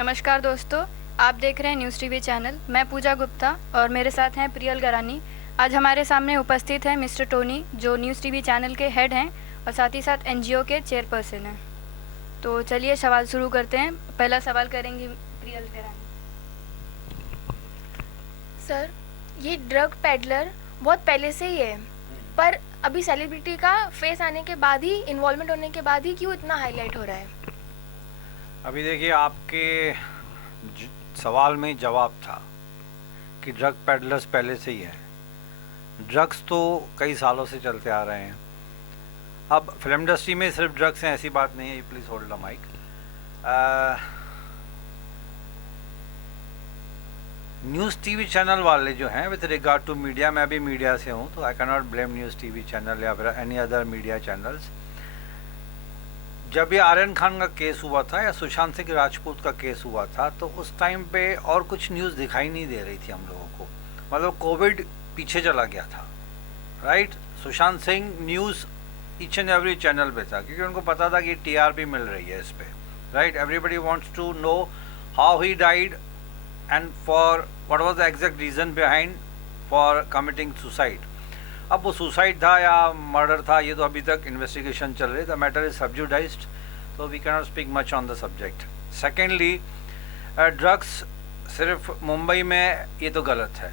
नमस्कार दोस्तों, आप देख रहे हैं न्यूज़ टीवी चैनल। मैं पूजा गुप्ता और मेरे साथ हैं प्रियल गरानी। आज हमारे सामने उपस्थित हैं मिस्टर टोनी, जो न्यूज़ टीवी चैनल के हेड हैं और साथ ही साथ एनजीओ के चेयरपर्सन हैं। तो चलिए सवाल शुरू करते हैं। पहला सवाल करेंगी प्रियल गरानी। सर, ये ड्रग पेडलर बहुत पहले से ही है, पर अभी सेलिब्रिटी का फेस आने के बाद ही, इन्वॉल्वमेंट होने के बाद ही क्यों इतना हाईलाइट हो रहा है? अभी देखिए, आपके सवाल में जवाब था कि ड्रग पेडलर्स पहले से ही है। ड्रग्स तो कई सालों से चलते आ रहे हैं। अब फिल्म इंडस्ट्री में सिर्फ ड्रग्स हैं ऐसी बात नहीं है। Please hold the mic. News TV channel वाले जो हैं, विद रिगार्ड टू मीडिया, मैं भी मीडिया से हूँ तो I can not blame news TV channel या फिर एनी अदर मीडिया चैनल्स। जब ये आर्यन खान का केस हुआ था या सुशांत सिंह राजपूत का केस हुआ था, तो उस टाइम पे और कुछ न्यूज़ दिखाई नहीं दे रही थी हम लोगों को। मतलब कोविड पीछे चला गया था, right. Sushant Singh news each and every channel पे था, क्योंकि उनको पता था कि टीआरपी मिल रही है इस पे, right. Everybody wants to know how he died and for what was the exact reason behind for committing suicide. अब वो सुसाइड था या मर्डर था, ये तो अभी तक इन्वेस्टिगेशन चल रही है। द मैटर इज सब्जुडाइज्ड, तो we can not speak much on the subject. Secondly, drugs सिर्फ मुंबई में, ये तो गलत है।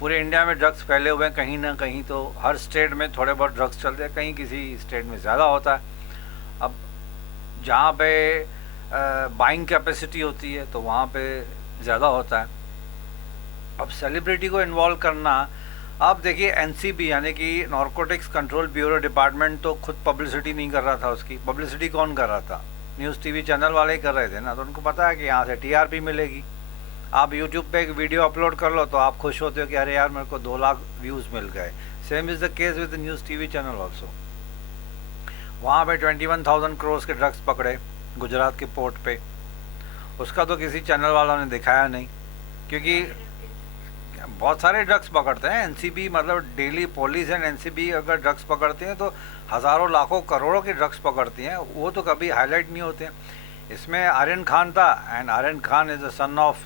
पूरे इंडिया में ड्रग्स फैले हुए हैं, कहीं ना कहीं तो हर स्टेट में थोड़े बहुत ड्रग्स चलते हैं, कहीं किसी स्टेट में ज़्यादा होता है। अब जहाँ पे बाइंग कैपेसिटी होती है तो वहाँ पे ज़्यादा होता है। अब सेलिब्रिटी को इन्वॉल्व करना, आप देखिए एनसीबी यानी कि नारकोटिक्स कंट्रोल ब्यूरो डिपार्टमेंट तो खुद पब्लिसिटी नहीं कर रहा था। उसकी पब्लिसिटी कौन कर रहा था? न्यूज़ टीवी चैनल वाले ही कर रहे थे ना। तो उनको पता है कि यहाँ से टीआरपी मिलेगी। आप यूट्यूब पे एक वीडियो अपलोड कर लो तो आप खुश होते हो कि अरे यार मेरे को 2 लाख व्यूज़ मिल गए। Same is the case with news TV channel also. वहाँ पे 21,000 करोड़ के ड्रग्स पकड़े गुजरात के पोर्ट पे। उसका तो किसी चैनल वालों ने दिखाया नहीं, क्योंकि बहुत सारे ड्रग्स पकड़ते हैं एनसीबी। मतलब डेली पुलिस एंड एनसीबी अगर ड्रग्स पकड़ती हैं तो हज़ारों लाखों करोड़ों के ड्रग्स पकड़ती हैं, वो तो कभी हाईलाइट नहीं होते हैं। इसमें आर्यन खान था, and Aryan Khan is the son of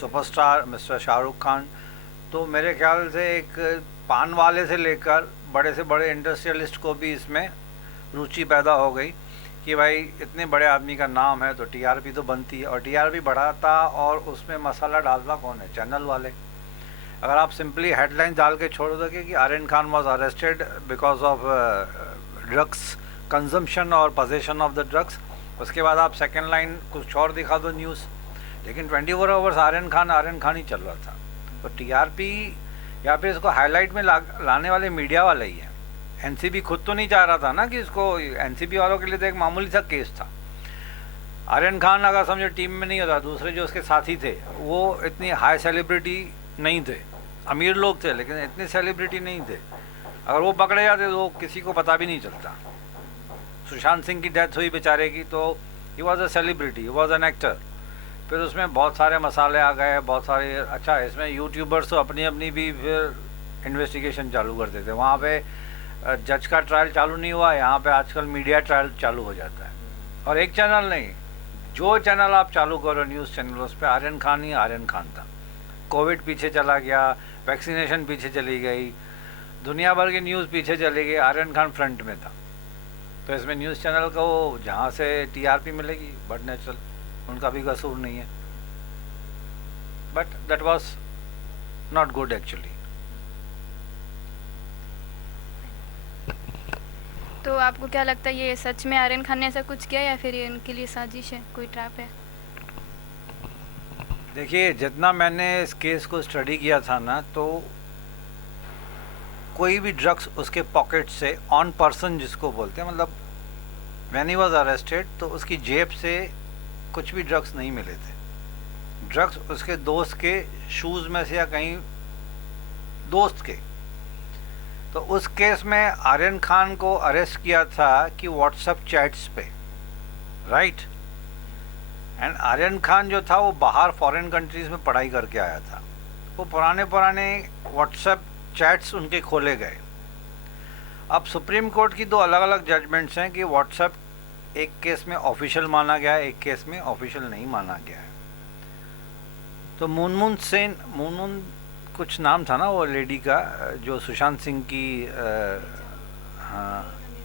superstar mister Shahrukh Khan. तो मेरे ख्याल से एक पान वाले से लेकर बड़े से बड़े इंडस्ट्रियलिस्ट को भी इसमें रुचि पैदा हो गई कि भाई इतने बड़े आदमी का नाम है तो टीआरपी तो बनती है। और टीआरपी बढ़ाता और उसमें मसाला डालता कौन है? चैनल वाले। अगर आप सिंपली हेडलाइन डाल के छोड़ दोगे कि Aryan Khan was arrested because of drugs consumption और पोजेशन ऑफ द ड्रग्स, उसके बाद आप सेकेंड लाइन कुछ और दिखा दो न्यूज़, लेकिन 24 आवर्स आर्यन खान ही चल रहा था। तो टीआरपी या फिर इसको हाईलाइट में लाने वाले मीडिया वाले ही हैं। एनसीबी खुद तो नहीं चाह रहा था ना कि इसको, एनसीबी वालों के लिए तो एक मामूली सा केस था। आर्यन खान अगर समझो टीम में नहीं होता, दूसरे जो उसके साथी थे वो इतनी हाई सेलिब्रिटी नहीं थे। अमीर लोग थे लेकिन इतने सेलिब्रिटी नहीं थे। अगर वो पकड़े जाते तो किसी को पता भी नहीं चलता। सुशांत सिंह की डेथ हुई बेचारे की, तो he was a celebrity, he was an actor. फिर उसमें बहुत सारे मसाले आ गए, बहुत सारे। अच्छा, इसमें यूट्यूबर्स तो अपनी अपनी भी फिर इन्वेस्टिगेशन चालू करते थे। वहाँ पे जज का ट्रायल चालू नहीं हुआ, यहाँ पे आजकल मीडिया ट्रायल चालू हो जाता है। और एक चैनल नहीं, जो चैनल आप चालू करो न्यूज़ चैनल, उस पर आर्यन खान था। कोविड पीछे चला गया, वैक्सीनेशन पीछे चली गई, दुनिया भर की न्यूज़ पीछे चली गई, आर्यन खान फ्रंट में था। तो इसमें न्यूज़ चैनल को जहाँ से टीआरपी मिलेगी, बट नेचुरल, उनका भी कसूर नहीं है। But that was not good actually. तो आपको क्या लगता है, ये सच में आर्यन खान ने ऐसा कुछ किया या फिर ये इनके लिए साजिश है, कोई ट्रैप है? देखिए, जितना मैंने इस केस को स्टडी किया था ना, तो कोई भी ड्रग्स उसके पॉकेट से ऑन पर्सन जिसको बोलते हैं, मतलब व्हेन ही वाज अरेस्टेड, तो उसकी जेब से कुछ भी ड्रग्स नहीं मिले थे। ड्रग्स उसके दोस्त के शूज़ में से या कहीं दोस्त के। तो उस केस में आर्यन खान को अरेस्ट किया था कि व्हाट्सएप चैट्स पे, राइट। एंड आर्यन खान जो था वो बाहर फॉरेन कंट्रीज़ में पढ़ाई करके आया था। वो पुराने व्हाट्सएप चैट्स उनके खोले गए। अब सुप्रीम कोर्ट की 2 अलग अलग जजमेंट्स हैं कि व्हाट्सएप एक केस में ऑफिशियल माना गया है, एक केस में ऑफिशियल नहीं माना गया है। तो मुनमुन सेन, मुनमुन कुछ नाम था ना वो लेडी का जो सुशांत सिंह की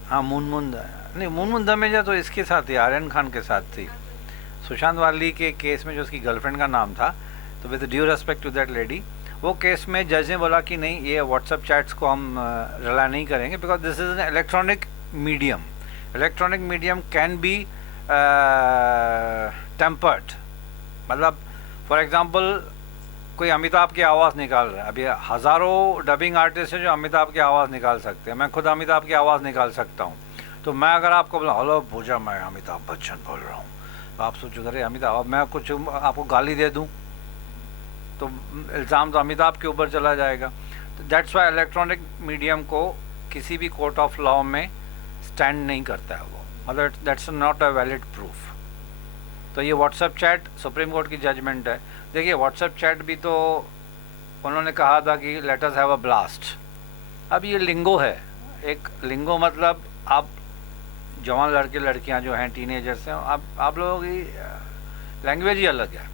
हाँ मुनमुन नहीं, मुनमुन दमेजा तो इसके साथ थी, आर्यन खान के साथ थी। सुशांत वाली के केस में जो उसकी गर्लफ्रेंड का नाम था, तो with due respect to that lady, वो केस में जज ने बोला कि नहीं, ये व्हाट्सएप चैट्स को हम रिलाई नहीं करेंगे because this is an electronic medium. Electronic medium can be tempered. मतलब फॉर एग्जांपल कोई अमिताभ की आवाज़ निकाल रहा है, अभी हज़ारों डबिंग आर्टिस्ट हैं जो अमिताभ की आवाज़ निकाल सकते हैं, मैं खुद अमिताभ की आवाज़ निकाल सकता हूँ। तो मैं अगर आपको बोला हेलो पूजा मैं अमिताभ बच्चन बोल रहा हूँ, तो आप सोचो अरे अमिताभ, अब मैं कुछ आपको गाली दे दूँ तो इल्ज़ाम तो अमिताभ के ऊपर चला जाएगा। तो दैट्स वाई इलेक्ट्रॉनिक मीडियम को किसी भी कोर्ट ऑफ लॉ में स्टैंड नहीं करता है वो, मतलब that's not a valid proof. तो ये व्हाट्सएप चैट सुप्रीम कोर्ट की जजमेंट है। देखिए व्हाट्सएप चैट भी तो उन्होंने कहा था कि let us have a blast. अब ये लिंगो है, एक लिंगो मतलब आप जवान लड़के लड़कियां जो हैं टीनेजर्स हैं, आप लोगों की लैंग्वेज ही अलग है।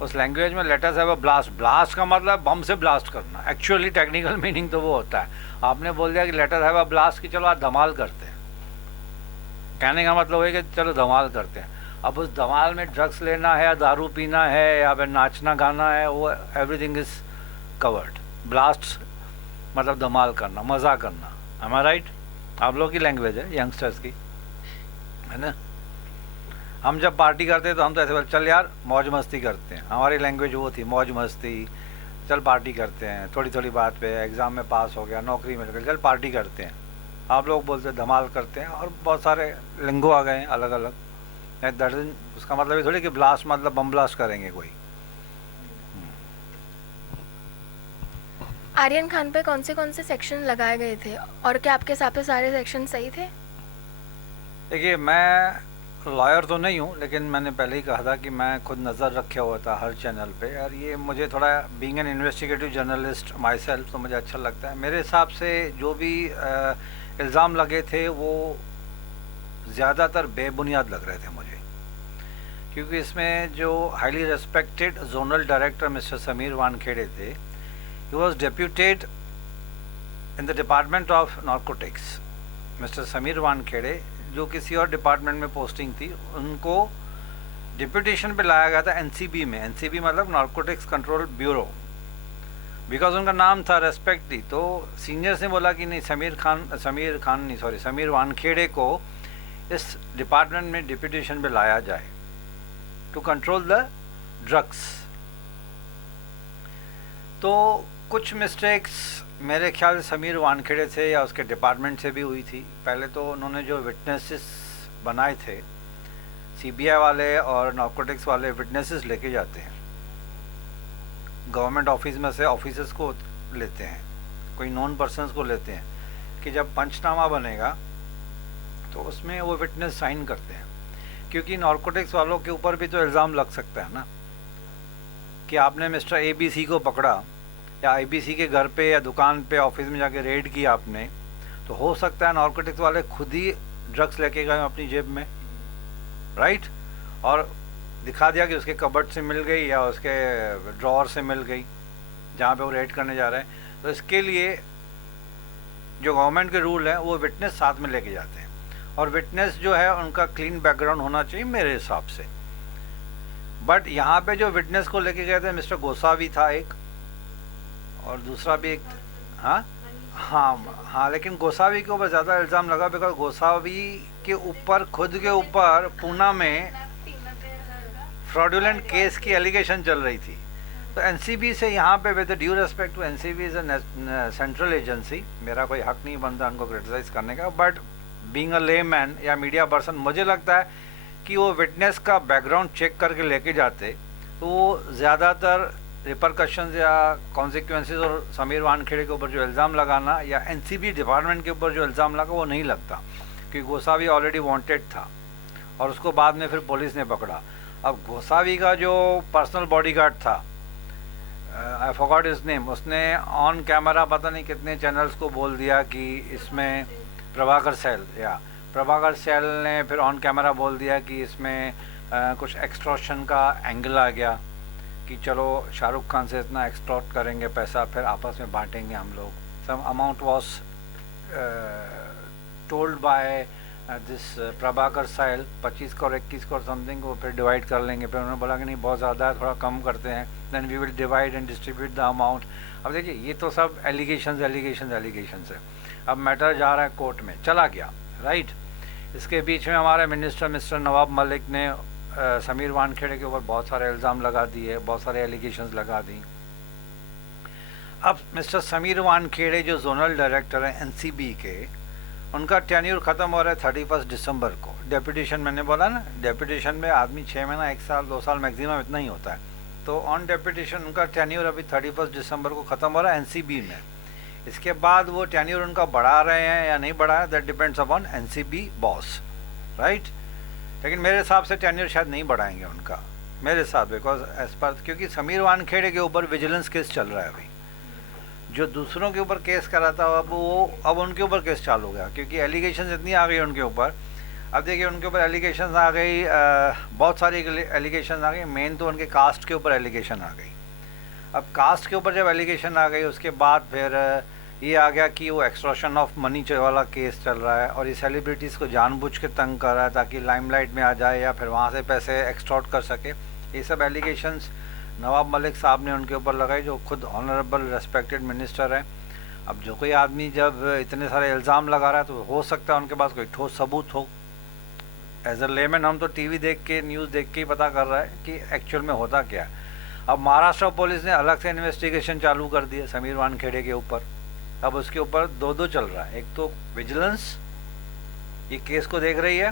उस लैंग्वेज में let us have a blast, blast का मतलब बम से ब्लास्ट करना, एक्चुअली टेक्निकल मीनिंग तो वो होता है। आपने बोल दिया कि let us have a blast कि चलो आज धमाल करते हैं, कहने का मतलब है कि चलो धमाल करते हैं। अब उस धमाल में ड्रग्स लेना है या दारू पीना है या फिर नाचना गाना है, वो एवरीथिंग इज कवर्ड। ब्लास्ट मतलब धमाल करना, मज़ा करना, एम आई राइट? आप लोगों की लैंग्वेज है यंगस्टर्स की, है ना। हम जब पार्टी करते हैं तो हम तो ऐसे बोलते चल यार मौज मस्ती करते हैं, हमारी लैंग्वेज वो थी मौज मस्ती, चल पार्टी करते हैं, थोड़ी थोड़ी बात पे एग्ज़ाम में पास हो गया, नौकरी मिल गई, चल पार्टी करते हैं। आप लोग बोलते हैं धमाल करते हैं, और बहुत सारे लिंगो आ गए हैं अलग अलग। दैट इज, उसका मतलब ये थोड़ी कि ब्लास्ट मतलब बम ब्लास्ट करेंगे कोई। आर्यन खान पे कौन से सेक्शन लगाए गए थे और क्या आपके हिसाब से सारे सेक्शन सही थे? देखिए मैं लॉयर तो नहीं हूँ, लेकिन मैंने पहले ही कहा था कि मैं खुद नज़र रखे हुआ था हर चैनल पे, और ये मुझे थोड़ा being an investigative journalist my self तो मुझे अच्छा लगता है। मेरे हिसाब से जो भी इल्ज़ाम लगे थे वो ज़्यादातर बेबुनियाद लग रहे थे मुझे, क्योंकि इसमें जो highly respected zonal director Mister Sameer Wankhede थे, he was deputed in the department of narcotics. Mister Sameer Wankhede जो किसी और डिपार्टमेंट में पोस्टिंग थी, उनको डिप्यूटेशन पे लाया गया था एनसीबी में। एनसीबी मतलब नार्कोटिक्स कंट्रोल ब्यूरो, बिकॉज उनका नाम था, रेस्पेक्ट थी। तो सीनियर्स ने बोला कि नहीं, समीर वानखेड़े को इस डिपार्टमेंट में डिप्यूटेशन पे लाया जाए टू कंट्रोल द ड्रग्स। तो कुछ मिस्टेक्स मेरे ख्याल से समीर वानखेड़े से या उसके डिपार्टमेंट से भी हुई थी। पहले तो उन्होंने जो विटनेसेस बनाए थे, सीबीआई वाले और नार्कोटिक्स वाले विटनेसेस लेके जाते हैं, गवर्नमेंट ऑफिस में से ऑफिसर्स को लेते हैं, कोई नॉन पर्सन्स को लेते हैं, कि जब पंचनामा बनेगा तो उसमें वो विटनेस साइन करते हैं। क्योंकि नार्कोटिक्स वालों के ऊपर भी तो इल्ज़ाम लग सकता है ना, कि आपने मिस्टर ABC को पकड़ा या ABC के घर पे या दुकान पे ऑफिस में जाके रेड किया आपने, तो हो सकता है नार्कोटिक्स वाले खुद ही ड्रग्स लेके गए अपनी जेब में, राइट, और दिखा दिया कि उसके कबर्ड से मिल गई या उसके ड्रॉअर से मिल गई जहाँ पे वो रेड करने जा रहे हैं। तो इसके लिए जो गवर्नमेंट के रूल हैं वो विटनेस साथ में लेके जाते हैं, और विटनेस जो है उनका क्लीन बैकग्राउंड होना चाहिए मेरे हिसाब से। बट यहाँ पे जो विटनेस को लेके गए थे मिस्टर गोसावी था एक, और दूसरा भी एक, हाँ, लेकिन गोसावी के ऊपर ज़्यादा इल्ज़ाम लगा, बिकॉज गोसावी के ऊपर खुद के ऊपर पूना में फ्रॉडुलेंट केस की एलिगेशन चल रही थी। तो एनसीबी से यहाँ पे, with due respect to NCB is a central agency, मेरा कोई हक नहीं बनता उनको क्रिटिसाइज करने का, बट बीइंग अ लेमैन या मीडिया पर्सन मुझे लगता है कि वो विटनेस का बैकग्राउंड चेक करके लेके जाते तो वो ज़्यादातर रिपरकशंस या कॉन्सिक्वेंसेस और समीर वानखेड़े के ऊपर जो इल्ज़ाम लगाना या एनसीबी डिपार्टमेंट के ऊपर जो इल्ज़ाम लगा वो नहीं लगता, क्योंकि गोसावी ऑलरेडी वांटेड था और उसको बाद में फिर पुलिस ने पकड़ा। अब गोसावी का जो पर्सनल बॉडीगार्ड था, आई फॉरगॉट हिज नेम, उसने ऑन कैमरा पता नहीं कितने चैनल्स को बोल दिया कि इसमें प्रभाकर सैल या प्रभाकर सैल ने फिर ऑन कैमरा बोल दिया कि इसमें कुछ एक्सटॉर्शन का एंगल आ गया कि चलो शाहरुख खान से इतना एक्सटॉर्ट करेंगे पैसा, फिर आपस में बांटेंगे हम लोग. Some amount was told by this Prabhakar Sail, 25 crore 21 crore something, वो फिर डिवाइड कर लेंगे. फिर उन्होंने बोला कि नहीं बहुत ज़्यादा है, थोड़ा कम करते हैं, then we will divide and distribute the amount. अब देखिए ये तो सब एलिगेशन है. अब मैटर जा रहा है कोर्ट में, चला गया, राइट. इसके बीच में हमारे मिनिस्टर मिस्टर नवाब मलिक ने समीर वानखेड़े के ऊपर बहुत सारे इल्ज़ाम लगा दिए, बहुत सारे एलिगेशंस लगा दी. अब मिस्टर समीर वानखेड़े जो जोनल डायरेक्टर हैं एनसीबी के, उनका टेन्यूर ख़त्म हो रहा है 31 दिसंबर को. डेपुटेशन मैंने बोला ना, डेपुटेशन में आदमी 6 महीना 1 साल 2 साल मैक्सिमम इतना ही होता है. तो ऑन डेपुटेशन उनका टेन्यूर अभी 31 दिसंबर को ख़त्म हो रहा है एनसीबी में. इसके बाद वो टेन्यूर उनका बढ़ा रहे हैं या नहीं बढ़ा है, that depends upon NCB boss, right. लेकिन मेरे हिसाब से टेन्यूर शायद नहीं बढ़ाएंगे उनका, मेरे साथ, बिकॉज एज पर, क्योंकि समीर वानखेड़े के ऊपर विजिलेंस केस चल रहा है अभी. जो दूसरों के ऊपर केस करा था अब उनके ऊपर केस चालू हो गया, क्योंकि एलिगेशन इतनी आ गई उनके ऊपर. अब देखिए उनके ऊपर एलिगेशन आ गई, बहुत सारी एलिगेशन आ गई. मेन तो उनके कास्ट के ऊपर एलिगेशन आ गई. अब कास्ट के ऊपर जब एलिगेशन आ गई, उसके बाद फिर ये आ गया कि वो एक्सटॉर्शन ऑफ मनी वाला केस चल रहा है, और ये सेलिब्रिटीज़ को जानबूझ के तंग कर रहा है ताकि लाइमलाइट में आ जाए या फिर वहाँ से पैसे एक्सटॉर्ट कर सके. ये सब एलिगेशंस नवाब मलिक साहब ने उनके ऊपर लगाई, जो खुद ऑनरेबल रेस्पेक्टेड मिनिस्टर है. अब जो कोई आदमी जब इतने सारे इल्ज़ाम लगा रहा है तो हो सकता है उनके पास कोई ठोस सबूत हो. एज अ लेमैन हम तो टीवी देख के, न्यूज़ देख के ही पता कर रहा है कि एक्चुअल में होता क्या है. अब महाराष्ट्र पुलिस ने अलग से इन्वेस्टिगेशन चालू कर दी है समीर वानखेड़े के ऊपर. अब उसके ऊपर दो चल रहा है. एक तो विजिलेंस ये केस को देख रही है,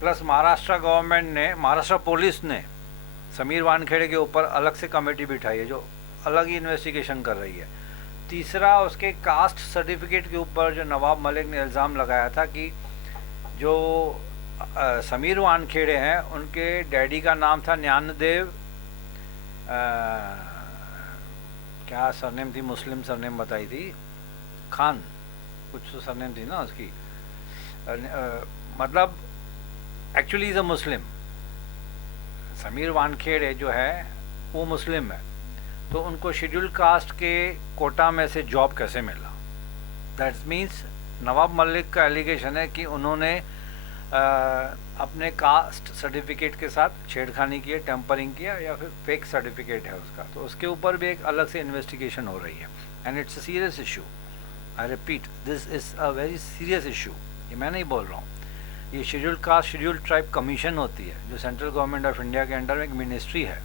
प्लस महाराष्ट्र गवर्नमेंट ने, महाराष्ट्र पुलिस ने समीर वानखेड़े के ऊपर अलग से कमेटी बिठाई है जो अलग ही इन्वेस्टिगेशन कर रही है. तीसरा, उसके कास्ट सर्टिफिकेट के ऊपर जो नवाब मलिक ने इल्ज़ाम लगाया था कि जो समीर वानखेड़े हैं उनके डैडी का नाम था ज्ञानदेव, क्या सरनेम थी, मुस्लिम सरनेम बताई थी, खान कुछ तो सरनेम थी ना उसकी. मतलब एक्चुअली इज़ अ मुस्लिम. समीर वानखेड़े जो है वो मुस्लिम है, तो उनको शेड्यूल कास्ट के कोटा में से जॉब कैसे मिला. दैट मीन्स नवाब मलिक का एलिगेशन है कि उन्होंने अपने कास्ट सर्टिफिकेट के साथ छेड़खानी की है, टेम्परिंग किया, या फिर फेक सर्टिफिकेट है उसका. तो उसके ऊपर भी एक अलग से इन्वेस्टिगेशन हो रही है. And it's a serious issue. I repeat, this is a very serious issue. ये मैं नहीं बोल रहा हूँ. ये schedule caste schedule tribe commission होती है जो सेंट्रल गवर्नमेंट ऑफ इंडिया के अंडर में एक मिनिस्ट्री है.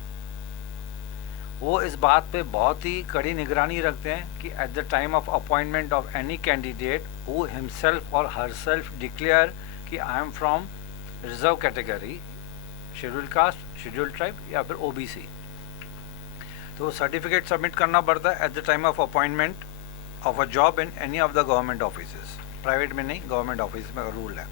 वो इस बात पे बहुत ही कड़ी निगरानी रखते हैं कि at the time of appointment of any candidate who himself और हरसेल्फ डिक्लेयर कि आई am from reserve category, schedule caste, schedule tribe या फिर ओबीसी, तो सर्टिफिकेट सबमिट करना पड़ता है eight the time of appointment of a job in any of the government offices. Private में नहीं, गवर्नमेंट ऑफिस में रूल है.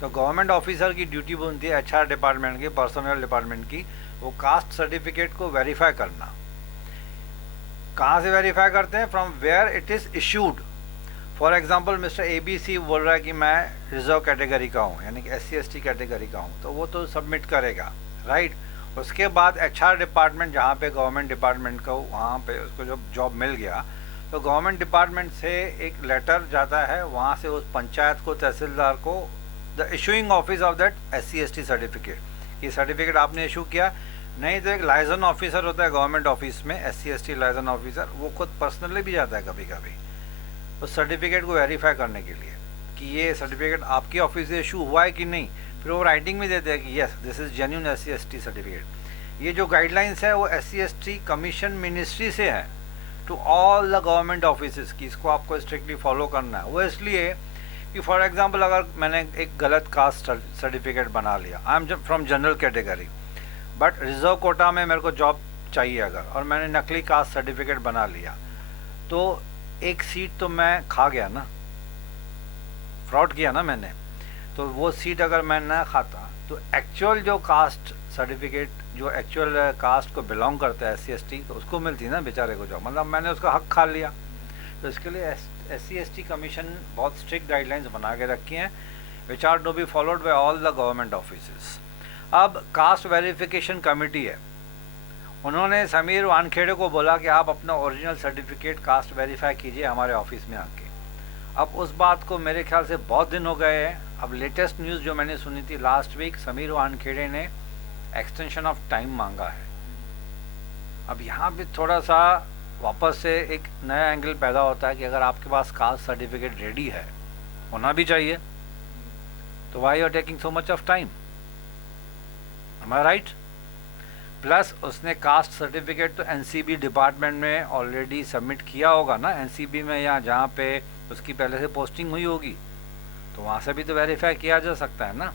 तो गवर्नमेंट ऑफिसर की ड्यूटी बनती है एचआर डिपार्टमेंट की, पर्सनल डिपार्टमेंट की, वो कास्ट सर्टिफिकेट को वेरीफाई करना. कहाँ से वेरीफाई करते हैं? From where it is issued. For example mister ABC बोल रहा है कि मैं रिजर्व कैटेगरी का हूँ, यानी कि SC/ST कैटेगरी का हूँ, तो वो तो सबमिट करेगा, राइट. उसके बाद HR डिपार्टमेंट, जहाँ पे गवर्नमेंट डिपार्टमेंट का वहाँ पे उसको जब जॉब मिल गया, तो गवर्नमेंट डिपार्टमेंट से एक लेटर जाता है वहाँ से उस पंचायत को, तहसीलदार को, the issuing office of that SC/ST certificate. ये सर्टिफिकेट आपने इशू किया. नहीं तो एक लाइजन ऑफिसर होता है गवर्नमेंट ऑफिस में, SC/ST लाइजन ऑफिसर, वो खुद पर्सनली भी जाता है कभी कभी उस सर्टिफिकेट को वेरीफाई करने के लिए कि ये सर्टिफिकेट आपके ऑफिस से इशू हुआ है कि नहीं. फिर वो राइटिंग में देते हैं कि yes this is genuine SC/ST certificate. ये जो गाइडलाइंस है वो SC/ST कमीशन मिनिस्ट्री से है to all the government office कि इसको आपको स्ट्रिक्टली फॉलो करना है. वो इसलिए कि फॉर एग्जांपल अगर मैंने एक गलत कास्ट सर्टिफिकेट बना लिया, I am from general category but reserve quota में मेरे को जॉब चाहिए अगर, और मैंने नकली कास्ट सर्टिफिकेट बना लिया, तो एक सीट तो मैं खा गया ना, फ्रॉड किया ना मैंने. तो वो सीट अगर मैं ना खाता तो एक्चुअल जो कास्ट सर्टिफिकेट जो एक्चुअल कास्ट को बिलोंग करता है SC/ST, तो उसको मिलती ना बेचारे को जॉब. मतलब मैंने उसका हक खा लिया. तो इसके लिए SC/ST कमीशन बहुत स्ट्रिक्ट गाइडलाइंस बना के रखी हैं which are to be followed by all the government offices. अब कास्ट वेरिफिकेशन कमेटी है, उन्होंने समीर वानखेड़े को बोला कि आप अपना ओरिजिनल सर्टिफिकेट कास्ट वेरीफाई कीजिए हमारे ऑफिस में आके। अब उस बात को मेरे ख्याल से बहुत दिन हो गए हैं। अब लेटेस्ट न्यूज़ जो मैंने सुनी थी लास्ट वीक, समीर वानखेड़े ने एक्सटेंशन ऑफ टाइम मांगा है। अब यहाँ भी थोड़ा सा वापस से एक नया एंगल पैदा होता है कि अगर आपके पास कास्ट सर्टिफिकेट रेडी है, होना भी चाहिए, तो why you are taking so much of time? Am I right? Plus उसने कास्ट सर्टिफिकेट तो एनसीबी डिपार्टमेंट में ऑलरेडी सबमिट किया होगा ना, एनसीबी में या जहाँ पे उसकी पहले से पोस्टिंग हुई होगी, तो वहाँ से भी तो वेरीफाई किया जा सकता है ना।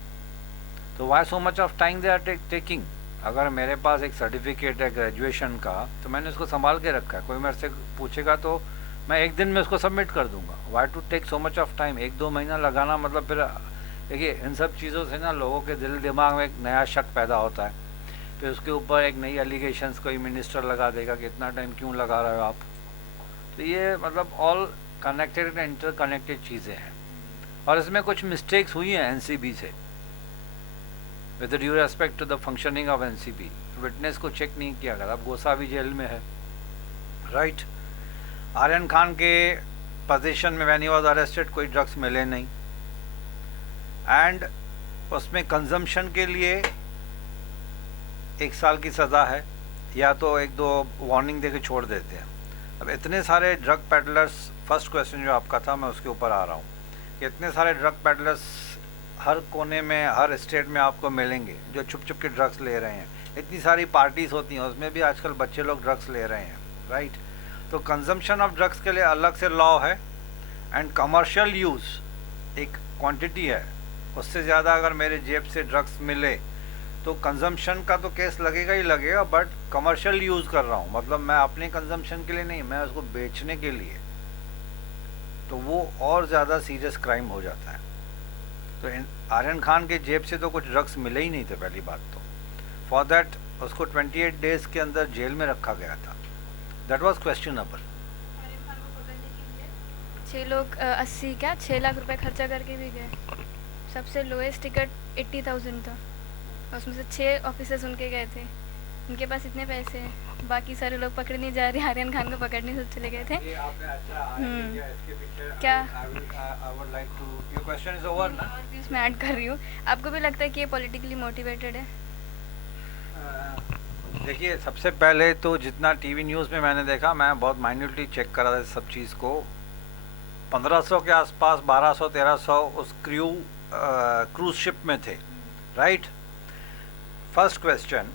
तो why so much of time they are taking? अगर मेरे पास एक सर्टिफिकेट है ग्रेजुएशन का, तो मैंने उसको संभाल के रखा है, कोई मेरे से पूछेगा तो मैं एक दिन में उसको सबमिट कर दूंगा। Why to take so much of time? 1-2 महीना लगाना मतलब, फिर देखिए इन सब चीज़ों से ना लोगों के दिल दिमाग में एक नया शक पैदा होता है, फिर उसके ऊपर एक नई एलिगेशंस कोई मिनिस्टर लगा देगा कि इतना टाइम क्यों लगा रहे हो आप। तो ये मतलब ऑल कनेक्टेड एंड इंटरकनेक्टेड चीज़ें हैं, और इसमें कुछ मिस्टेक्स हुई हैं एनसीबी से, with due respect to the functioning of NCB. Witness को चेक नहीं किया गया। अब गोसावी जेल में है, राइट? आर्यन खान के पोजीशन में व्हेन ही वाज अरेस्टेड कोई ड्रग्स मिले नहीं, एंड उसमें कंजम्पशन के लिए 1 साल की सज़ा है, या तो 1-2 वार्निंग देके छोड़ देते हैं। अब इतने सारे ड्रग पेडलर्स, फर्स्ट क्वेश्चन जो आपका था मैं उसके ऊपर आ रहा हूँ, कि इतने सारे ड्रग पेडलर्स हर कोने में, हर स्टेट में आपको मिलेंगे जो छुप छुप के ड्रग्स ले रहे हैं। इतनी सारी पार्टीज होती हैं, उसमें भी आजकल बच्चे लोग ड्रग्स ले रहे हैं, राइट? तो कंजम्पशन ऑफ ड्रग्स के लिए अलग से लॉ है, एंड कमर्शियल यूज़ एक क्वांटिटी है, उससे ज़्यादा अगर मेरे जेब से ड्रग्स मिले तो कंजम्पशन का तो केस लगेगा ही लगेगा, बट कमर्शियल यूज़ कर रहा हूँ, मतलब मैं अपने कंजम्पशन के लिए नहीं, मैं उसको बेचने के लिए, तो वो और ज़्यादा सीरियस क्राइम हो जाता है। तो आर्यन खान के जेब से तो कुछ ड्रग्स मिले ही नहीं थे पहली बात तो। फॉर दैट उसको 28 डेज के अंदर जेल में रखा गया था। That was questionable. 6 लाख रुपए खर्चा करके भी गए। सबसे लोएस्ट टिकट 80,000 था, उसमें से 6 ऑफिसर्स उनके गए थे। उनके पास इतने पैसे हैं, बाकी सारे लोग पकड़े नहीं जा रहे, आर्यन खान को पकड़ने सब चले गए थे। ये आपने अच्छा क्या योर क्वेश्चन इज ओवर ना? और भी उसमें ऐड कर रही हूँ, आपको भी लगता है कि ये पॉलिटिकली मोटिवेटेड है? देखिए, सबसे पहले तो जितना टीवी न्यूज़ में मैंने देखा, मैं बहुत माइन्यूटली चेक करा था सब चीज़ को। 1500 के आसपास, 1200-1300 उस क्रूज शिप में थे, राइट? फर्स्ट क्वेश्चन,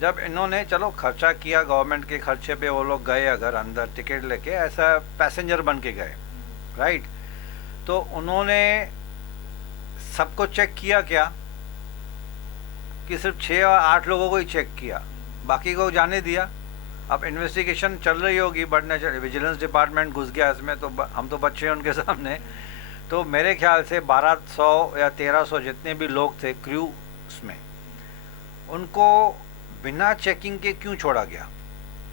जब इन्होंने चलो खर्चा किया, गवर्नमेंट के खर्चे पे वो लोग गए अगर अंदर टिकट लेके, ऐसा पैसेंजर बन के गए, राइट? तो उन्होंने सबको चेक किया क्या, कि सिर्फ 6 और 8 लोगों को ही चेक किया, बाकी को जाने दिया? अब इन्वेस्टिगेशन चल रही होगी, बट नेचुरली विजिलेंस डिपार्टमेंट घुस गया इसमें, तो हम तो बच्चे हैं उनके सामने। तो मेरे ख्याल से 1200 या 1300 जितने भी लोग थे क्रू उसमें, उनको बिना चेकिंग के क्यों छोड़ा गया?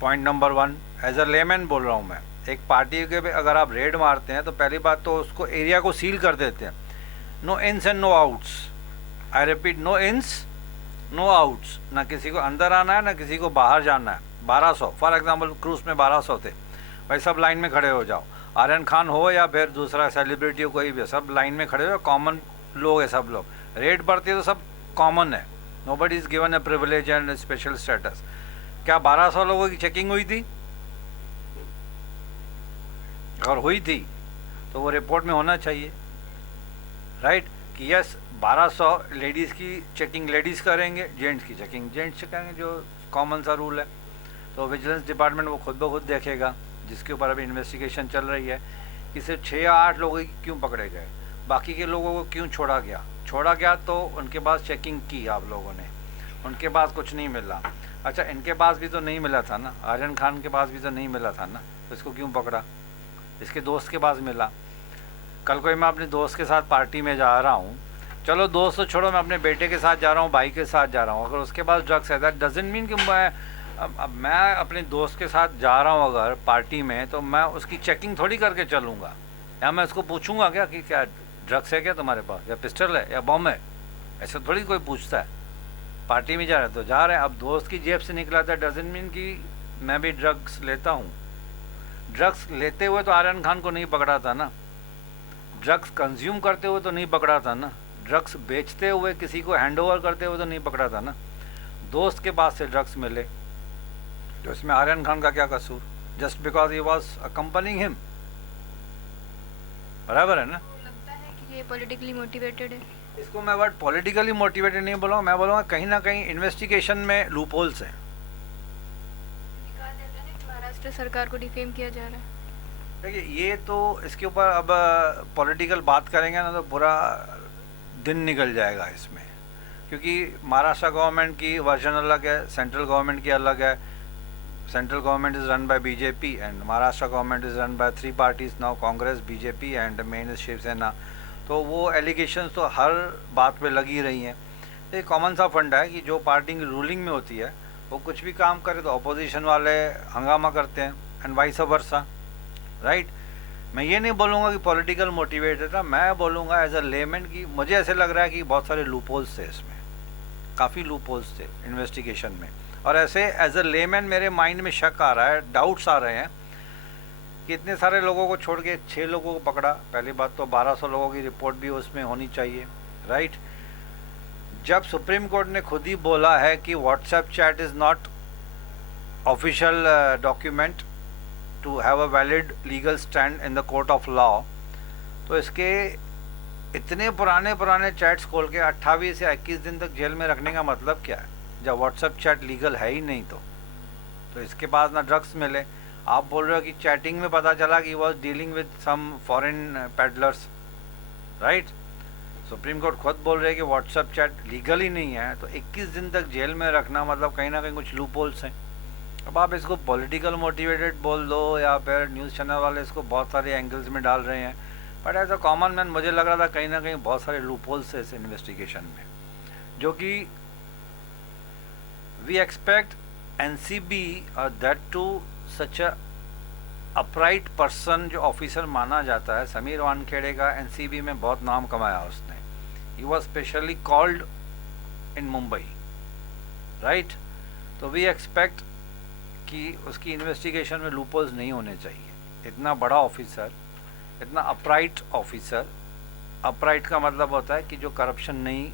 Point number 1, as a layman बोल रहा हूँ मैं। एक पार्टी के अगर आप रेड मारते हैं तो पहली बात तो उसको एरिया को सील कर देते हैं, no ins and no outs. I repeat, no ins no outs, ना किसी को अंदर आना है ना किसी को बाहर जाना है। 1200 फॉर एग्जांपल क्रूज में 1200 थे भाई, सब लाइन में खड़े हो जाओ, आर्यन खान हो या फिर दूसरा सेलिब्रिटी हो, कोई भी, सब लाइन में खड़े हो, कॉमन लोग है सब लोग। रेड पड़ती है तो सब कॉमन है, nobody is given A privilege and special status. क्या 1200 लोगों की चेकिंग हुई थी? अगर हुई थी तो वो रिपोर्ट में होना चाहिए, राइट? कि यस 1200 लेडीज़ की चेकिंग लेडीज़ करेंगे, जेंट्स की चेकिंग जेंट्स करेंगे, जो कॉमन सा रूल है। तो विजिलेंस डिपार्टमेंट वो खुद ब खुद देखेगा, जिसके ऊपर अभी इन्वेस्टिगेशन चल रही है, कि सिर्फ 6 या 8 लोगों की क्यों पकड़े गए, बाकी के लोगों को क्यों छोड़ा गया। छोड़ा गया तो उनके पास चेकिंग की आप लोगों ने, उनके पास कुछ नहीं मिला। अच्छा, इनके पास भी तो नहीं मिला था ना, आर्यन खान के पास भी तो नहीं मिला था ना, तो इसको क्यों पकड़ा? इसके दोस्त के पास मिला। कल कोई मैं अपने दोस्त के साथ पार्टी में जा रहा हूँ, चलो दोस्त तो छोड़ो, मैं अपने बेटे के साथ जा रहा हूँ, भाई के साथ जा रहा हूँ, अगर उसके पास ड्रग्स है, दैट डजंट मीन कि मैं अपने दोस्त के साथ जा रहा हूँ अगर पार्टी में, तो मैं उसकी चेकिंग थोड़ी करके चलूँगा, या मैं उसको पूछूंगा क्या कि क्या ड्रग्स है क्या तुम्हारे पास, या पिस्टल है, या बम है? ऐसा थोड़ी कोई पूछता है। पार्टी में जा रहे हैं तो जा रहे हैं। अब दोस्त की जेब से निकला था डजंट मीन कि मैं भी ड्रग्स लेता हूँ। ड्रग्स लेते हुए तो आर्यन खान को नहीं पकड़ा था ना, ड्रग्स कंज्यूम करते हुए तो नहीं पकड़ा था ना, ड्रग्स बेचते हुए किसी को हैंडओवर करते हुए तो नहीं पकड़ा था ना। दोस्त के पास से ड्रग्स मिले तो इसमें आर्यन खान का क्या कसूर, just because he was accompanying him. बराबर है ना? लगता है कि ये पॉलिटिकली मोटिवेटेड है। इसको मैं वर्ड पॉलिटिकली मोटिवेटेड नहीं बोलूँगा, मैं बोलूँगा कहीं ना कहीं इन्वेस्टिगेशन में लूप होल्स हैं। कहा जाता है ना कि महाराष्ट्र सरकार को डिफेम किया जा रहा है। देखिए ये तो इसके ऊपर अब पॉलिटिकल बात करेंगे ना तो पूरा दिन निकल जाएगा इसमें, क्योंकि महाराष्ट्र गवर्नमेंट की वर्जन अलग है, सेंट्रल गवर्नमेंट की अलग है। Central government is run by BJP and Maharashtra government is run by 3 parties now, Congress, BJP and main is Shiv Sena. तो वो एलिगेशंस तो हर बात पे लगी रही हैं। तो एक कॉमन सा फंडा है कि जो पार्टी की रूलिंग में होती है वो कुछ भी काम करे तो अपोजिशन वाले हंगामा करते हैं एंड वाइस वर्सा, राइट। मैं ये नहीं बोलूँगा कि पॉलिटिकल मोटिवेटेड था, मैं बोलूँगा एज अ लेमैन कि मुझे ऐसे लग रहा है कि बहुत सारे लूपहोल्स थे इसमें, काफ़ी लूपहोल्स थे इन्वेस्टिगेशन में। और ऐसे एज अ लेमैन मेरे माइंड में शक आ रहा है, डाउट्स आ रहे हैं कि इतने सारे लोगों को छोड़ के 6 लोगों को पकड़ा। पहली बात तो 1200 लोगों की रिपोर्ट भी उसमें होनी चाहिए, राइट। जब सुप्रीम कोर्ट ने खुद ही बोला है कि WhatsApp chat is not official document to have a valid legal stand in the court of law, तो इसके इतने पुराने चैट्स खोल के 28 से 21 दिन तक जेल में रखने का मतलब क्या है, जब व्हाट्सएप चैट लीगल है ही नहीं। तो इसके पास ना ड्रग्स मिले। आप बोल रहे हो कि चैटिंग में पता चला कि was dealing with some foreign peddlers, right. Supreme court खुद बोल रहे हैं कि व्हाट्सएप चैट लीगल ही नहीं है, तो 21 दिन तक जेल में रखना मतलब कहीं ना कहीं कुछ लूप होल्स हैं। अब आप इसको पॉलिटिकल मोटिवेटेड बोल दो या फिर न्यूज़ चैनल वाले इसको बहुत सारे एंगल्स में डाल रहे हैं, but as a common man मुझे लग रहा था कहीं ना कहीं बहुत सारे लूप होल्स है इस इन्वेस्टिगेशन में, जो कि वी एक्सपेक्ट एनसीबी और that to such a upright person जो ऑफिसर माना जाता है। समीर वानखेड़े का एनसीबी में बहुत नाम कमाया उसने, he was specially called in Mumbai, right. तो वी एक्सपेक्ट कि उसकी इन्वेस्टिगेशन में लूपहोल्स नहीं होने चाहिए। इतना बड़ा ऑफिसर, इतना अपराइट ऑफिसर, अपराइट का मतलब होता है कि जो करप्शन नहीं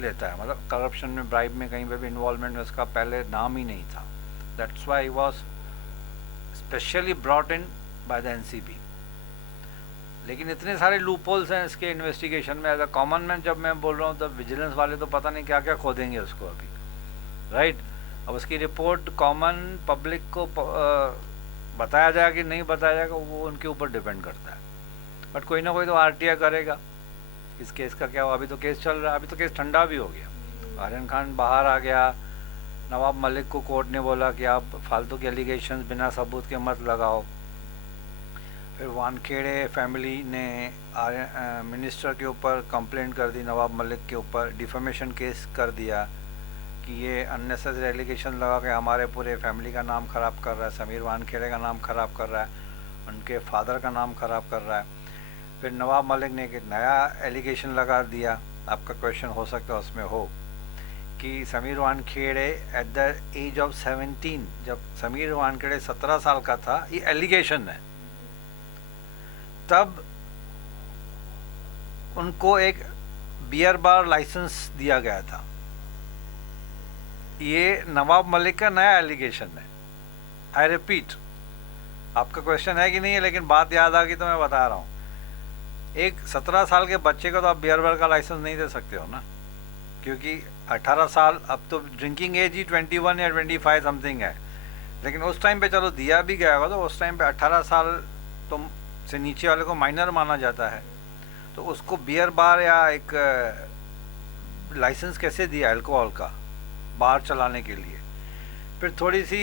लेता है, मतलब करप्शन में, ब्राइब में, कहीं पे भी इन्वॉल्वमेंट में उसका पहले नाम ही नहीं था। That's why he was specially brought in by the NCB. लेकिन इतने सारे लूपहोल्स हैं इसके इन्वेस्टिगेशन में। एज अ कॉमन मैन जब मैं बोल रहा हूँ तब विजिलेंस वाले तो पता नहीं क्या क्या खोदेंगे उसको अभी, राइट। अब उसकी रिपोर्ट कॉमन पब्लिक को बताया जाएगा कि नहीं बताया जाएगा वो उनके ऊपर डिपेंड करता है, बट कोई ना कोई तो आरटीआई करेगा। इस केस का क्या हुआ, अभी तो केस चल रहा है, अभी तो केस ठंडा भी हो गया। आर्यन खान बाहर आ गया, नवाब मलिक को कोर्ट ने बोला कि आप फालतू के एलिगेशंस बिना सबूत के मत लगाओ। फिर वानखेड़े फैमिली ने मिनिस्टर के ऊपर कंप्लेंट कर दी, नवाब मलिक के ऊपर डिफेमेशन केस कर दिया कि ये अननेसेसरी एलिगेशन लगा के हमारे पूरे फैमिली का नाम ख़राब कर रहा है, समीर वानखेड़े का नाम ख़राब कर रहा है, उनके फादर का नाम ख़राब कर रहा है। फिर नवाब मलिक ने एक नया एलिगेशन लगा दिया, आपका क्वेश्चन हो सकता है उसमें हो, कि Sameer Wankhede at the age of 17, जब समीर वानखेड़े 17 साल का था, ये एलिगेशन है, तब उनको एक बियर बार लाइसेंस दिया गया था। ये नवाब मलिक का नया एलिगेशन है। आई रिपीट, आपका क्वेश्चन है कि नहीं है, लेकिन बात याद आ गई तो मैं बता रहा हूँ। एक 17 साल के बच्चे को तो आप बियर बार का लाइसेंस नहीं दे सकते हो ना, क्योंकि 18 साल, अब तो ड्रिंकिंग एज ही 21 या 25 समथिंग है, लेकिन उस टाइम पे चलो दिया भी गया होगा, तो उस टाइम पे 18 साल तो से नीचे वाले को माइनर माना जाता है, तो उसको बियर बार या एक लाइसेंस कैसे दिया अल्कोहल का बार चलाने के लिए। फिर थोड़ी सी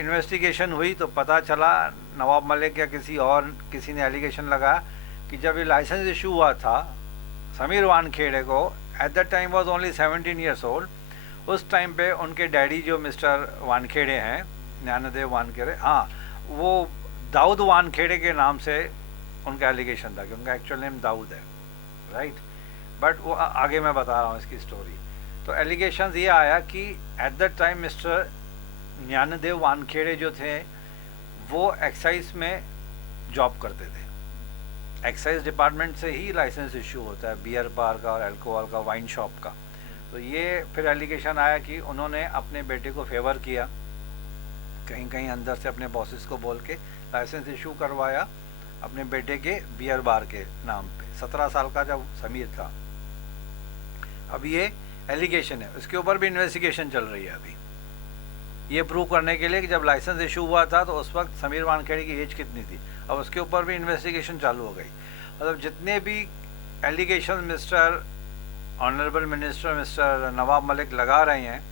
इन्वेस्टिगेशन हुई तो पता चला नवाब मलिक या किसी ने एलिगेशन लगाया कि जब ये लाइसेंस इशू हुआ था समीर वानखेड़े को, eight the time was only 17 years old, उस टाइम पे उनके डैडी जो मिस्टर वानखेड़े हैं, ज्ञानदेव वानखेड़े, हाँ, वो दाऊद वानखेड़े के नाम से उनका एलिगेशन था कि उनका एक्चुअल नेम दाऊद है, राइट। बट वो आगे मैं बता रहा हूँ इसकी स्टोरी। तो एलिगेशंस ये आया कि at the time mister Gyandev Wankhede जो थे वो एक्साइज में जॉब करते थे। एक्साइज डिपार्टमेंट से ही लाइसेंस इशू होता है बियर बार का और अल्कोहल का, वाइन शॉप का। तो ये फिर एलिगेशन आया कि उन्होंने अपने बेटे को फेवर किया, कहीं कहीं अंदर से अपने बॉसेस को बोल के लाइसेंस इशू करवाया अपने बेटे के बियर बार के नाम पे। 17 साल का जब समीर था। अब ये एलिगेशन है, उसके ऊपर भी इन्वेस्टिगेशन चल रही है अभी, ये प्रूव करने के लिए कि जब लाइसेंस इशू हुआ था तो उस वक्त समीर वानखेड़े की एज कितनी थी। अब उसके ऊपर भी इन्वेस्टिगेशन चालू हो गई। मतलब जितने भी allegation Mister honourable minister Mister Nawab Malik लगा रहे हैं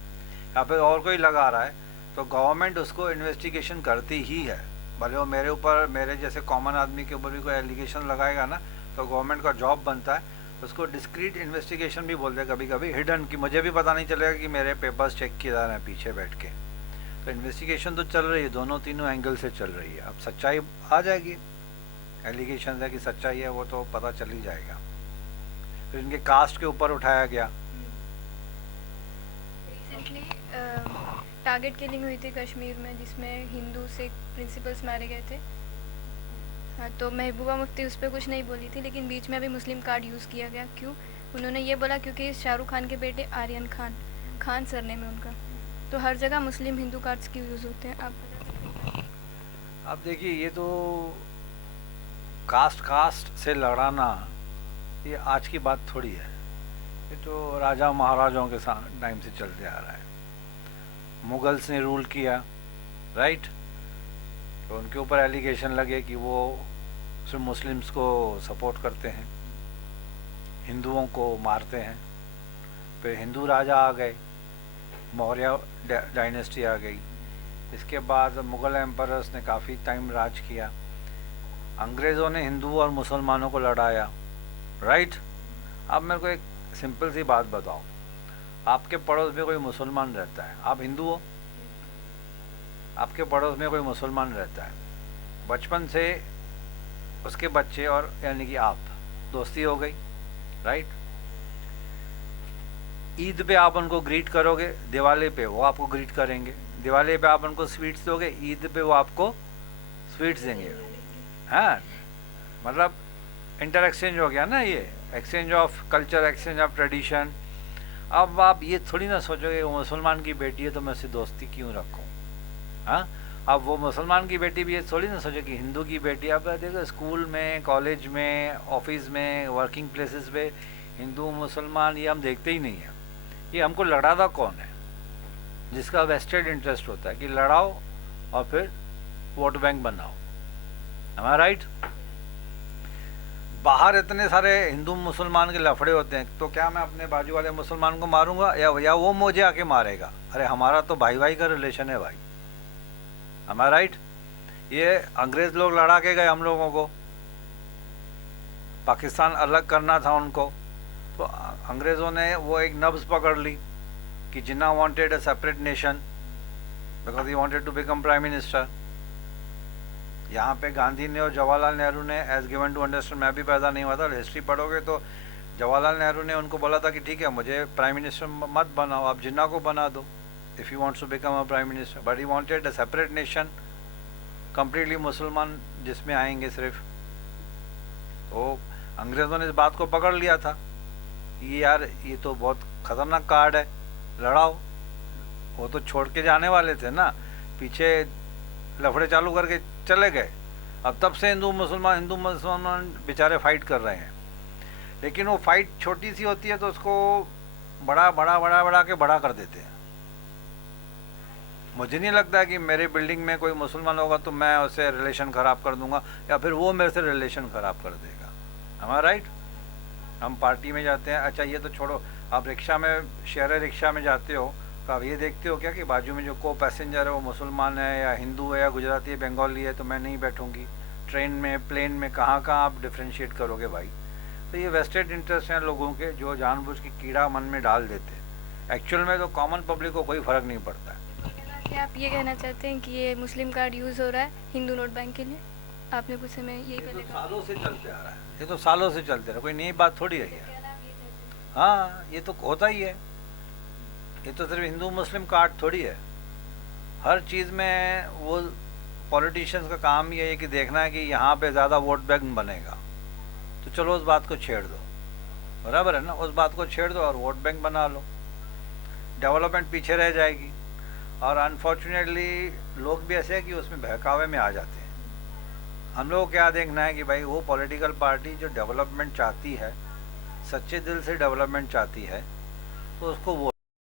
या फिर और कोई लगा रहा है, तो गवर्नमेंट उसको इन्वेस्टिगेशन करती ही है। भले वो मेरे ऊपर, मेरे जैसे कॉमन आदमी के ऊपर भी कोई एलिगेशन लगाएगा ना, तो गवर्नमेंट का जॉब बनता है उसको डिस्क्रीट इन्वेस्टिगेशन भी बोलते हैं कभी कभी, हिडन, कि मुझे भी पता नहीं चलेगा कि मेरे पेपर्स चेक किए जा रहे हैं पीछे बैठ के। तो इन्वेस्टिगेशन तो चल रही है, दोनों तीनों एंगल से चल रही है। अब सच्चाई आ जाएगी, एलिगेशन है कि सच्चाई है वो तो पता चल ही जाएगा। फिर इनके कास्ट के ऊपर उठाया गया। रिसेंटली टारगेट किलिंग हुई थी कश्मीर में, जिसमें हिंदू सिख प्रिंसिपल्स मारे गए थे। हाँ, तो महबूबा मुफ्ती उस पर कुछ नहीं बोली थी, लेकिन बीच में अभी मुस्लिम कार्ड यूज़ किया गया। क्यों? उन्होंने ये बोला क्योंकि शाहरुख खान के बेटे आर्यन खान, खान सरनेम है उनका, तो हर जगह मुस्लिम हिंदू कार्ड्स क्यों यूज़ होते हैं, आप बता सकते हैं? अब देखिए, ये तो कास्ट से लड़ाना ये आज की बात थोड़ी है, ये तो राजा महाराजाओं के टाइम से चलते आ रहा है। मुगल्स ने रूल किया, राइट, तो उनके ऊपर एलिगेशन लगे कि वो सिर्फ मुस्लिम्स को सपोर्ट करते हैं, हिंदुओं को मारते हैं। फिर हिंदू राजा आ गए, मौर्य डायनेस्टी आ गई। इसके बाद मुग़ल एम्परर्स ने काफ़ी टाइम राज किया। अंग्रेज़ों ने हिंदू और मुसलमानों को लड़ाया, राइट। अब मेरे को एक सिंपल सी बात बताओ, आपके पड़ोस में कोई मुसलमान रहता है, आप हिंदू हो, आपके पड़ोस में कोई मुसलमान रहता है, बचपन से उसके बच्चे और यानी कि आप दोस्ती हो गई, राइट। ईद पे आप उनको ग्रीट करोगे, दिवाली पे वो आपको ग्रीट करेंगे, दिवाली पे आप उनको स्वीट्स दोगे, ईद पे वो आपको स्वीट्स देंगे। हाँ, मतलब इंटर एक्सचेंज हो गया ना, ये exchange of culture, exchange of tradition. अब आप ये थोड़ी ना सोचोगे वो मुसलमान की बेटी है तो मैं उससे दोस्ती क्यों रखूँ। हाँ, अब वो मुसलमान की बेटी भी ये थोड़ी ना सोचे कि हिंदू की बेटी। अब देखो स्कूल में, कॉलेज में, ऑफिस में, वर्किंग प्लेसेस पे हिंदू मुसलमान ये हम देखते ही नहीं है। ये हमको लड़ाता कौन है? जिसका वेस्टेड इंटरेस्ट होता है कि लड़ाओ और फिर वोट बैंक बनाओ। am I right? बाहर इतने सारे हिंदू मुसलमान के लफड़े होते हैं, तो क्या मैं अपने बाजू वाले मुसलमान को मारूंगा या वो मुझे आके मारेगा? अरे हमारा तो भाई भाई का रिलेशन है भाई, am I राइट? ये अंग्रेज लोग लड़ा के गए हम लोगों को, पाकिस्तान अलग करना था उनको, तो अंग्रेज़ों ने वो एक नब्ज़ पकड़ ली कि Jinnah wanted a separate nation because he wanted to become prime minister. यहाँ पे गांधी ने और जवाहरलाल नेहरू ने एज गिवन टू अंडरस्टैंड, मैं भी पैदा नहीं हुआ था, हिस्ट्री पढ़ोगे तो जवाहरलाल नेहरू ने उनको बोला था कि ठीक है मुझे प्राइम मिनिस्टर मत बनाओ, आप जिन्ना को बना दो if you wants to become a prime minister, but he wanted a separate nation completely मुसलमान जिसमें आएंगे सिर्फ। तो अंग्रेज़ों ने इस बात को पकड़ लिया था कि यार ये तो बहुत ख़तरनाक कार्ड है, लड़ाओ। वो तो छोड़ के जाने वाले थे ना, पीछे लफड़े चालू करके चले गए। अब तब से हिंदू मुसलमान बेचारे फाइट कर रहे हैं, लेकिन वो फाइट छोटी सी होती है तो उसको बड़ा के बड़ा कर देते हैं। मुझे नहीं लगता है कि मेरे बिल्डिंग में कोई मुसलमान होगा तो मैं उससे रिलेशन ख़राब कर दूंगा या फिर वो मेरे से रिलेशन ख़राब कर देगा। हमारा राइट, हम पार्टी में जाते हैं, अच्छा ये तो छोड़ो, आप रिक्शा में, शेयर रिक्शा में जाते हो तो आप ये देखते हो क्या कि बाजू में जो को पैसेंजर है वो मुसलमान है या हिंदू है या गुजराती है, बंगाली है, तो मैं नहीं बैठूंगी। ट्रेन में, प्लेन में, कहाँ आप डिफ्रेंशिएट करोगे भाई? तो ये वेस्टेड इंटरेस्ट हैं लोगों के जो जानबूझ के कीड़ा मन में डाल देते हैं। एक्चुअल में तो कॉमन पब्लिक को कोई फ़र्क नहीं पड़ता है। क्या आप ये कहना चाहते हैं कि ये मुस्लिम कार्ड यूज़ हो रहा है हिंदू नोट बैंक के लिए? आपने पूछे, मैं यही ये तो पहले कहा। सालों से चलते आ रहा है, ये तो सालों से चलते रहा, कोई नई बात थोड़ी है ये। हाँ, ये तो होता ही है, ये तो सिर्फ हिंदू मुस्लिम काट थोड़ी है। हर चीज़ में वो पॉलिटिशियंस का काम ये है कि देखना है कि यहाँ पे ज़्यादा वोट बैंक बनेगा, तो चलो उस बात को छेड़ दो, बराबर है ना, उस बात को छेड़ दो और वोट बैंक बना लो, डेवलपमेंट पीछे रह जाएगी। और अनफॉर्चुनेटली लोग भी ऐसे हैं कि उसमें बहकावे में आ जाते हैं। हम लोग को क्या देखना है कि भाई वो पॉलिटिकल पार्टी जो डेवलपमेंट चाहती है, सच्चे दिल से डेवलपमेंट चाहती है, तो उसको वो